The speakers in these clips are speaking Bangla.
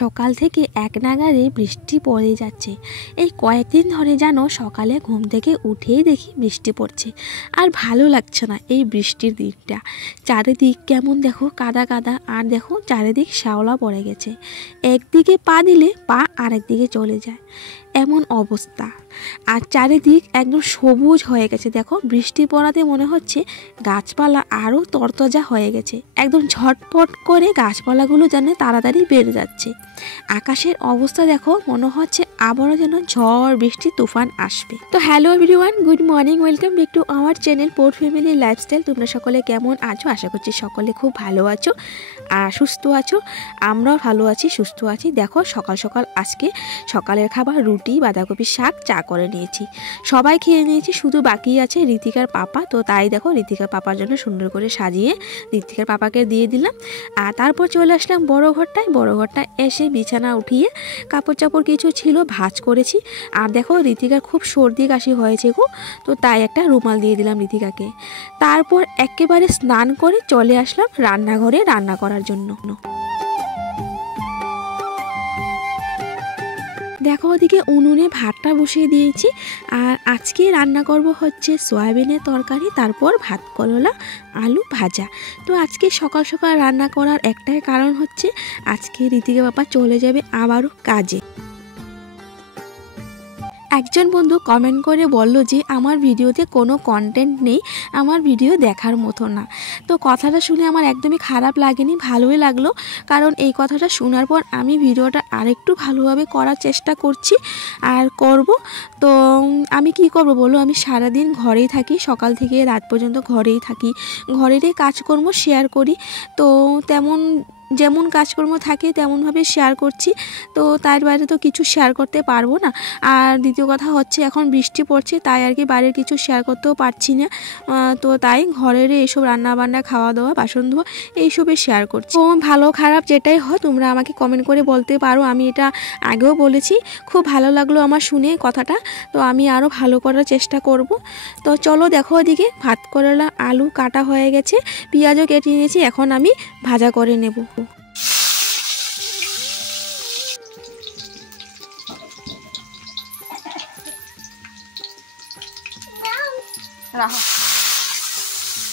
সকাল থেকে এক নাগাড়ে বৃষ্টি পড়ে যাচ্ছে। এই কয়েকদিন ধরে যেন সকালে ঘুম থেকে উঠেই দেখি বৃষ্টি পড়ছে, আর ভালো লাগছে না এই বৃষ্টির দিকটা। চারিদিক কেমন দেখো কাদা কাদা, আর দেখো চারিদিক শ্যাওলা পড়ে গেছে, একদিকে পা দিলে পা আরেক দিকে চলে যায়, এমন অবস্থা। আর চারিদিক একদম সবুজ হয়ে গেছে, দেখো বৃষ্টি পড়াতে মনে হচ্ছে গাছপালা আরও তরতাজা হয়ে গেছে, একদম ঝটপট করে গাছপালাগুলো যেন তাড়াতাড়ি বেড়ে যাচ্ছে। আকাশের অবস্থা দেখো, মনে হচ্ছে আবারও যেন ঝড় বৃষ্টি তুফান আসবে। তো hello everyone, good morning, welcome back to our channel port family lifestyle. তোমরা সকলে কেমন আছো? আশা করছি সকলে খুব ভালো আছো আর সুস্থ আছো। আমরাও ভালো আছি, সুস্থ আছি। দেখো সকাল সকাল আজকে সকালের খাবার রুটি, বাঁধাকপির শাক, চা করে নিয়েছি। সবাই খেয়ে নিয়েছি, শুধু বাকি আছে ঋতিকার পাপা। তো তাই দেখো ঋতিকার পাপার জন্য সুন্দর করে সাজিয়ে ঋতিকার পাপাকে দিয়ে দিলাম। আর তারপর চলে আসলাম বড় ঘরটায়। বড় ঘরটায় এসে বিছানা উঠিয়ে কাপড় চাপড় কিছু ছিল ভাঁজ করেছি। আর দেখো ঋতিকার খুব সর্দি কাশি হয়েছে গো, তো তাই একটা রুমাল দিয়ে দিলাম ঋতিকাকে। তারপর একেবারে স্নান করে চলে আসলাম রান্নাঘরে রান্না করার জন্য। দেখো ওদিকে উনুনে ভাতটা বসিয়ে দিয়েছি, আর আজকে রান্না করব হচ্ছে সয়াবিনের তরকারি, তারপর ভাত করলা আলু ভাজা। তো আজকে সকাল সকাল রান্না করার একটাই কারণ হচ্ছে আজকে ঋতিকা বাবা চলে যাবে আবারও কাজে। একজন বন্ধু কমেন্ট করে বলল যে আমার ভিডিওতে কোনো কন্টেন্ট নেই, আমার ভিডিও দেখার মতো না। তো কথাটা শুনে আমার একদমই খারাপ লাগেনি, ভালোই লাগলো। কারণ এই কথাটা শোনার পর আমি ভিডিওটা আরেকটু ভালোভাবে করার চেষ্টা করছি আর করব। তো আমি কি করব বলো, আমি সারাদিন ঘরেই থাকি, সকাল থেকে রাত পর্যন্ত ঘরেই থাকি, ঘরেরই কাজকর্ম শেয়ার করি। তো যেমন কাজকর্ম থাকে তেমনভাবে শেয়ার করছি, তো তার বাইরে তো কিছু শেয়ার করতে পারবো না। আর দ্বিতীয় কথা হচ্ছে এখন বৃষ্টি পড়ছে, তাই আর কি বাইরের কিছু শেয়ার করতেও পারছি না। তো তাই ঘরের এইসব রান্নাবান্না, খাওয়া দাওয়া, বাসন ধোয়া এইসবে শেয়ার করছি। তো ভালো খারাপ যেটাই হয় তোমরা আমাকে কমেন্ট করে বলতে পারো। আমি এটা আগেও বলেছি, খুব ভালো লাগলো আমার শুনে কথাটা, তো আমি আরও ভালো করার চেষ্টা করব। তো চলো দেখো ওদিকে ভাত করলা আলু কাটা হয়ে গেছে, পেঁয়াজও কেটে নিয়েছি, এখন আমি ভাজা করে নেব। রাখো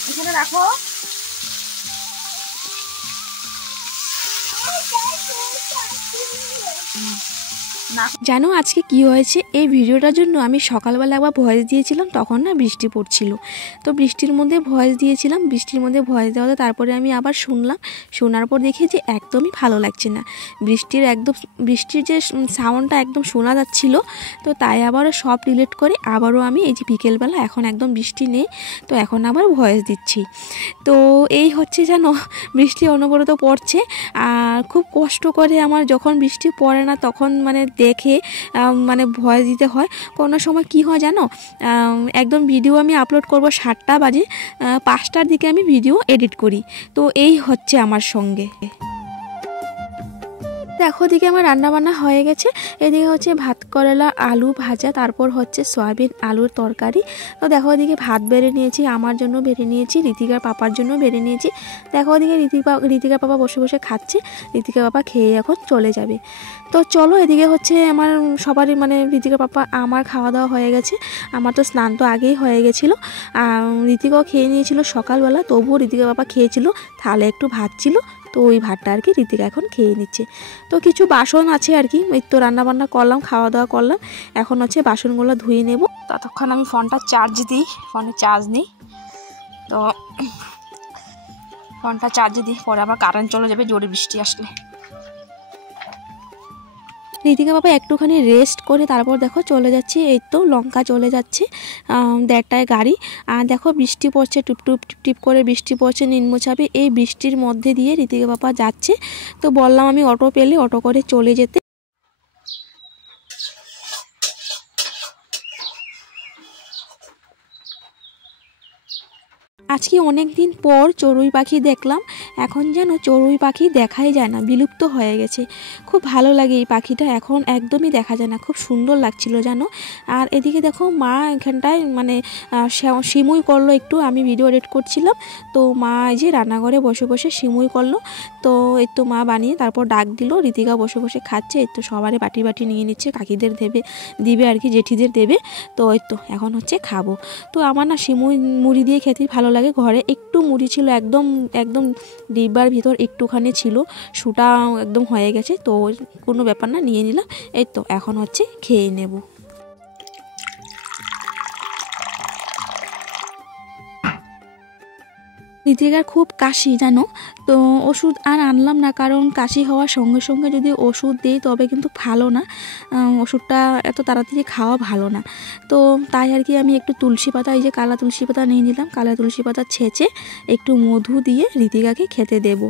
এখানে রাখো। জানো আজকে কি হয়েছে? এই ভিডিওটার জন্য আমি সকালবেলা একবার ভয়েস দিয়েছিলাম, তখন না বৃষ্টি পড়ছিল, তো বৃষ্টির মধ্যে ভয়েস দিয়েছিলাম। বৃষ্টির মধ্যে ভয়েস দেওয়াতে তারপরে আমি আবার শুনলাম, শোনার পর দেখি যে একদমই ভালো লাগছে না, বৃষ্টির যে সাউন্ডটা একদম শোনা যাচ্ছিল। তো তাই আবারও সব ডিলিট করে আবারও আমি এই যে বিকেলবেলা, এখন একদম বৃষ্টি নেই, তো এখন আবার ভয়েস দিচ্ছি। তো এই হচ্ছে যেন বৃষ্টি অনবরত পড়ছে, আর খুব কষ্ট করে আমার যখন বৃষ্টি পড়ে না তখন মানে দেখে ভয়েস দিতে হয়। কোনো সময় কি হয় জানো, একদম ভিডিও আমি আপলোড করব 7টা বাজে, 5টার দিকে আমি ভিডিও এডিট করি। তো এই হচ্ছে আমার সঙ্গে। দেখো দিকে আমার রান্নাবান্না হয়ে গেছে। এদিকে হচ্ছে ভাত করলা আলু ভাজা, তারপর হচ্ছে সয়াবিন আলুর তরকারি। তো দেখো ওদিকে ভাত বেড়ে নিয়েছি, আমার জন্য বেড়ে নিয়েছি, ঋতিকার পাপার জন্য বেড়ে নিয়েছি। দেখো ওদিকে ঋতিকার পাপা বসে বসে খাচ্ছে, ঋতিকার পাপা খেয়ে এখন চলে যাবে। তো চলো এদিকে হচ্ছে আমার সবারই ঋতিকার পাপা আমার খাওয়া দাওয়া হয়ে গেছে, আমার তো স্নান তো আগেই হয়ে গেছিলো। ঋতিকাও খেয়ে নিয়েছিল সকালবেলা, তবুও ঋতিকার পাপা খেয়েছিল, তাহলে একটু ভাত ছিল, তো ওই ভাতটা আর কি ঋতিকা এখন খেয়ে নিচ্ছে। তো কিছু বাসন আছে আর কি, ওই তো রান্নাবান্না করলাম, খাওয়া দাওয়া করলাম, এখন হচ্ছে বাসনগুলো ধুয়ে নেব। ততক্ষণ আমি ফোনটা চার্জ দিই, ফোনে চার্জ নেই, তো ফোনটা চার্জে দিই, পরে আবার কারেন্ট চলে যাবে জোরে বৃষ্টি আসলে। ঋতিকা বাবা একটুখানি রেস্ট করে তারপর দেখো চলে যাচ্ছি, এই তো লঙ্কা চলে যাচ্ছে 1:30টায় গাড়ি। আর দেখো বৃষ্টি পড়ছে, টুপটুপ টিপ করে বৃষ্টি পড়ছে নিম্নচাপে। এই বৃষ্টির মধ্যে দিয়ে ঋতিকা বাবা যাচ্ছে, তো বললাম আমি অটো পেলে অটো করে চলে যেতে। আজকে অনেক দিন পর চড়ুই পাখি দেখলাম। এখন যেন চড়ুই পাখি দেখাই যায় না, বিলুপ্ত হয়ে গেছে। খুব ভালো লাগে এই পাখিটা, এখন একদমই দেখা যায় না, খুব সুন্দর লাগছিল জানো। আর এদিকে দেখো মা এখানটায় মানে সিমুই করলো একটু, আমি ভিডিও এডিট করছিলাম তো মা এই যে রান্নাঘরে বসে বসে সিমুই করলো। তো এই তো মা বানিয়ে তারপর ডাক দিল, ঋতিকা বসে বসে খাচ্ছে। এই তো সবারই বাটি বাটি নিয়ে নিচ্ছে, কাকিদের দিবে আর কি, জেঠিদের দেবে। তো এই তো এখন হচ্ছে খাবো। তো আমার না সিমুই মুড়ি দিয়ে খেতেই ভালো লাগে। ঘরে একটু মুড়ি ছিল, একদম একদম ডিব্বার ভিতর একটুখানি ছিল, সুটা একদম হয়ে গেছে। তো কোনো ব্যাপার না, নিয়ে নিলাম। এই তো এখন হচ্ছে খেয়ে নেব। ঋতিকার খুব কাশি জানো, তো ওষুধ আর আনলাম না, কারণ কাশি হওয়ার সঙ্গে সঙ্গে যদি ওষুধ দিই তবে কিন্তু ভালো না, ওষুধটা এত তাড়াতাড়ি খাওয়া ভালো না। তো তাই আর কি আমি একটু তুলসী পাতা, এই যে কালা তুলসী পাতা নিয়ে নিলাম, কালা তুলসী পাতা ছেঁচে একটু মধু দিয়ে ঋতিকাকে খেতে দেবো।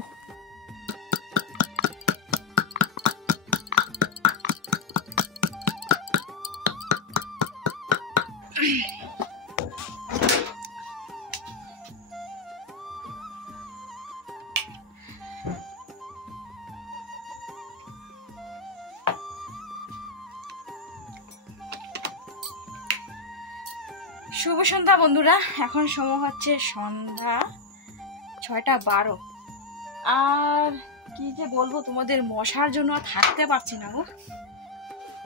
শুভ সন্ধ্যা বন্ধুরা, এখন সময় হচ্ছে সন্ধ্যা 6:12। আর কি যে বলবো তোমাদের, মশার জন্য থাকতে পারছি না গো,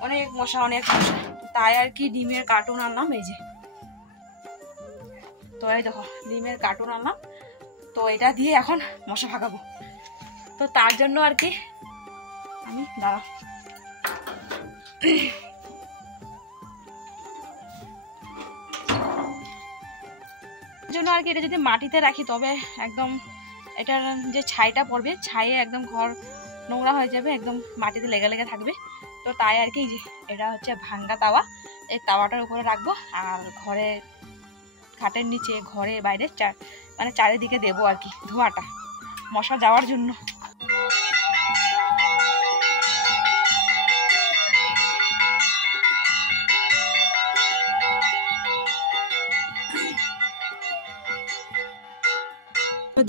অনেক মশা অনেক মশা। তাই আর কি ডিমের কার্টুন আনলাম, এই যে তো এই দেখো ডিমের কার্টুন আনলাম, তো এটা দিয়ে এখন মশা ভাগাবো। তো তার জন্য আর কি আমি দাঁড়াও জন্য আর কি এটা যদি মাটিতে রাখি তবে একদম এটার যে ছাইটা পড়বে, ছাইয়ে একদম ঘর নোংরা হয়ে যাবে, একদম মাটিতে লেগে লেগে থাকবে। তো তাই আর কি এটা হচ্ছে ভাঙ্গা তাওয়া, এই তাওয়াটার উপরে রাখবো আর ঘরে খাটের নিচে ঘরে বাইরে মানে চারিদিকে দেবো আর কি ধোঁয়াটা মশা যাওয়ার জন্য।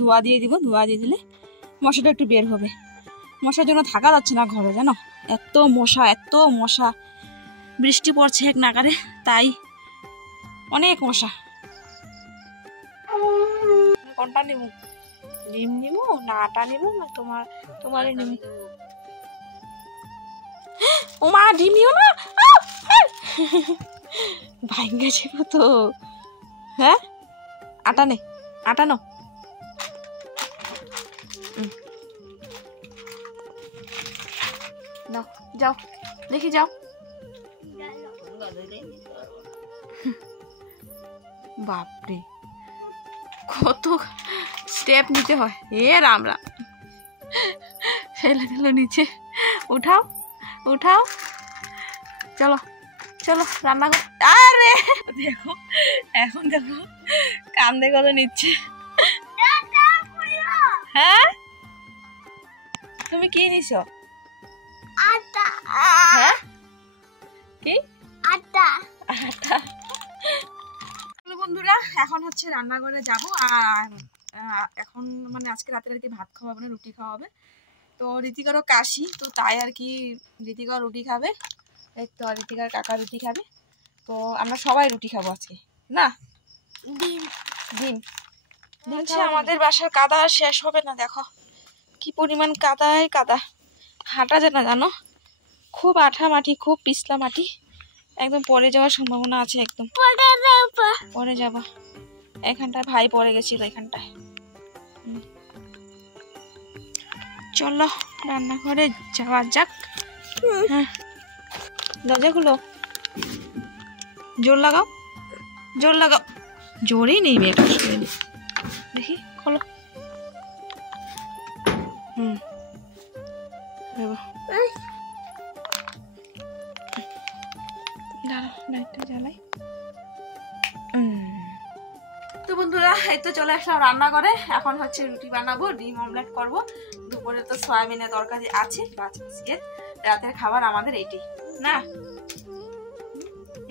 ধোয়া দিয়ে দিব, ধোয়া দিয়ে দিলে মশাটা একটু বের হবে। মশার জন্য থাকা যাচ্ছে না ঘরে জানো, এত মশা এত মশা। বৃষ্টি পড়ছে এক নাগারে, তাই অনেক মশা। কোনটা নিব, ডিম নিব না আটা নিব না তোমার নিব? ও মা ডিম নিও না, ভাঙ্গা ছিল তো। হ্যাঁ আটা নে, আটা নো। যাও দেখি যাও। বাপরে কত স্টেপ নিতে হয়, এ রাম রাম। ফেলে দিল নিচে, উঠাও উঠাও, চলো চলো রান্না কর। আরে দেখো এখন দেখো কান্দে করে নিচ্ছে। হ্যাঁ তুমি কি নিছো? আটা। হ্যাঁ কি আটা? আটা। বন্ধুরা এখন হচ্ছে রান্নাঘরে যাব, আর এখন মানে আজকে রাতের আর কি ভাত খাওয়াবে না, রুটি খাওয়াবে। তো ঋতিকারও কাশি, তো তাই আর কি ঋতিকা রুটি খাবে, এই তো ঋতিকার কাকা রুটি খাবে। তো আমরা সবাই রুটি খাবো আজকে না। ডিম ডিম বলছে আমাদের বাসার কাদা শেষ হবে না, দেখো কি পরিমাণ কাদায় কাদা, হাঁটা যায় না জানো, খুব আঠা মাটি, খুব পিছলা মাটি, একদম পড়ে যাওয়ার সম্ভাবনা আছে, একদম পড়ে যাবা। এখানটায় ভাই পড়ে গেছিল এখানটায়। চলো রান্নাঘরে যাওয়া যাক। হ্যাঁ দরজা খুলো, জোর লাগাও জোর লাগাও, জোরেই নেই মেয়েটা, দেখি খোলো। জ্বালাই। তো বন্ধুরা এই তো চলে আসলাম রান্নাঘরে, এখন হচ্ছে রুটি বানাবো, ডিম অমলেট করব। দুপুরে তো সয়াবিনের তরকারি আছে, আজকে রাতের খাবার আমাদের এইটি না।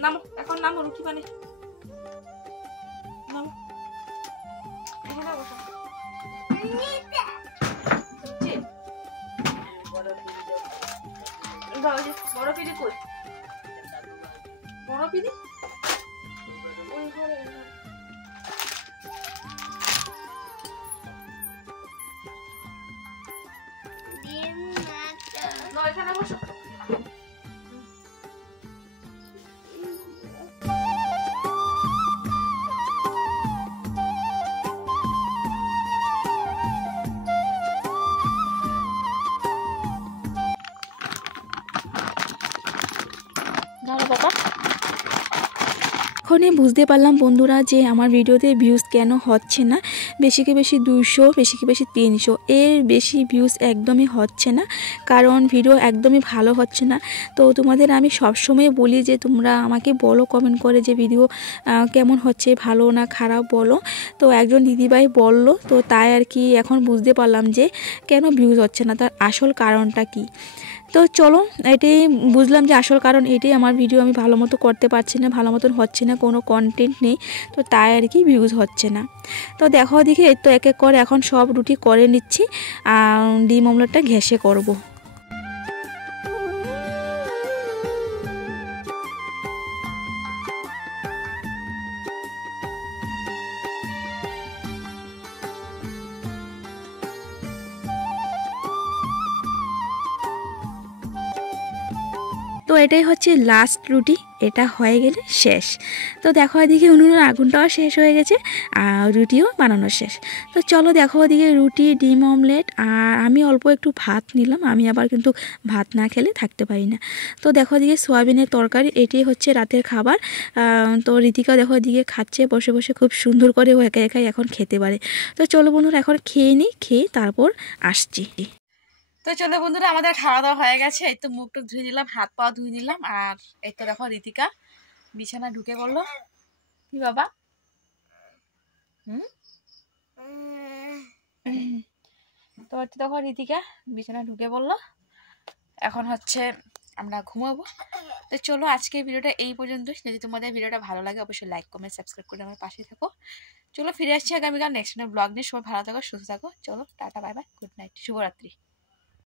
নামো এখন, নামো রুটি বানিয়ে নামো। বড় পিড়ি কই? বড় পিড়ি ওই ঘরে এখানে বসো। এখনই বুঝতে পারলাম বন্ধুরা যে আমার ভিডিওতে ভিউজ কেন হচ্ছে না। বেশিকে বেশি 200, বেশিকে বেশি 300, এর বেশি ভিউজ একদমই হচ্ছে না, কারণ ভিডিও একদমই ভালো হচ্ছে না। তো তোমাদের আমি সবসময় বলি যে তোমরা আমাকে বলো কমেন্ট করে যে ভিডিও কেমন হচ্ছে, ভালো না খারাপ বলো। তো একজন দিদিভাই বলল, তো তাই আর কি এখন বুঝতে পারলাম যে কেন ভিউজ হচ্ছে না, তার আসল কারণটা কি। তো চলো, এটাই বুঝলাম যে আসল কারণ এটাই, আমার ভিডিও আমি ভালো মতো করতে পারছি না, ভালো মতন হচ্ছে না, কোনো কন্টেন্ট নেই, তো তাই আর কি ভিউজ হচ্ছে না। তো দেখো দেখি তো এক এক করে এখন সব রুটি করে নিচ্ছি, ডিম অমলেটটা ঘেঁষে করব। তো এটাই হচ্ছে লাস্ট রুটি, এটা হয়ে গেলে শেষ। তো দেখো এদিকে উনুনের আগুনটাও শেষ হয়ে গেছে আর রুটিও বানানো শেষ। তো চলো দেখো ওদিকে রুটি, ডিম অমলেট, আর আমি অল্প একটু ভাত নিলাম, আমি আবার কিন্তু ভাত না খেলে থাকতে পারি না। তো দেখো এদিকে সোয়াবিনের তরকারি, এটি হচ্ছে রাতের খাবার। তো ঋতিকা দেখো এদিকে খাচ্ছে বসে বসে, খুব সুন্দর করে ও একা একাই এখন খেতে পারে। তো চলো বন্ধুরা এখন খেয়ে নিই, খেয়ে তারপর আসছি। তো চলো বন্ধুরা, আমাদের খাওয়া দাওয়া হয়ে গেছে। এই তো মুখ টুক ধুয়ে নিলাম, হাত পা ধুয়ে নিলাম, আর এই তো দেখো ঋতিকা বিছানা ঢুকে পড়লো। কি বাবা? তো দেখো ঋতিকা বিছানা ঢুকে পড়লো, এখন হচ্ছে আমরা ঘুমাবো। তো চলো আজকে ভিডিওটা এই পর্যন্ত। যদি তোমাদের ভিডিওটা ভালো লাগে অবশ্যই লাইক কমেন্ট সাবস্ক্রাইব করে আমার পাশে থাকো। চলো ফিরে আসছি আগামীকাল নেক্সট ব্লগ নিয়ে। সবাই ভালো থাকো, সুস্থ থাকো। চলো tata, bye bye, good night, শুভরাত্রি।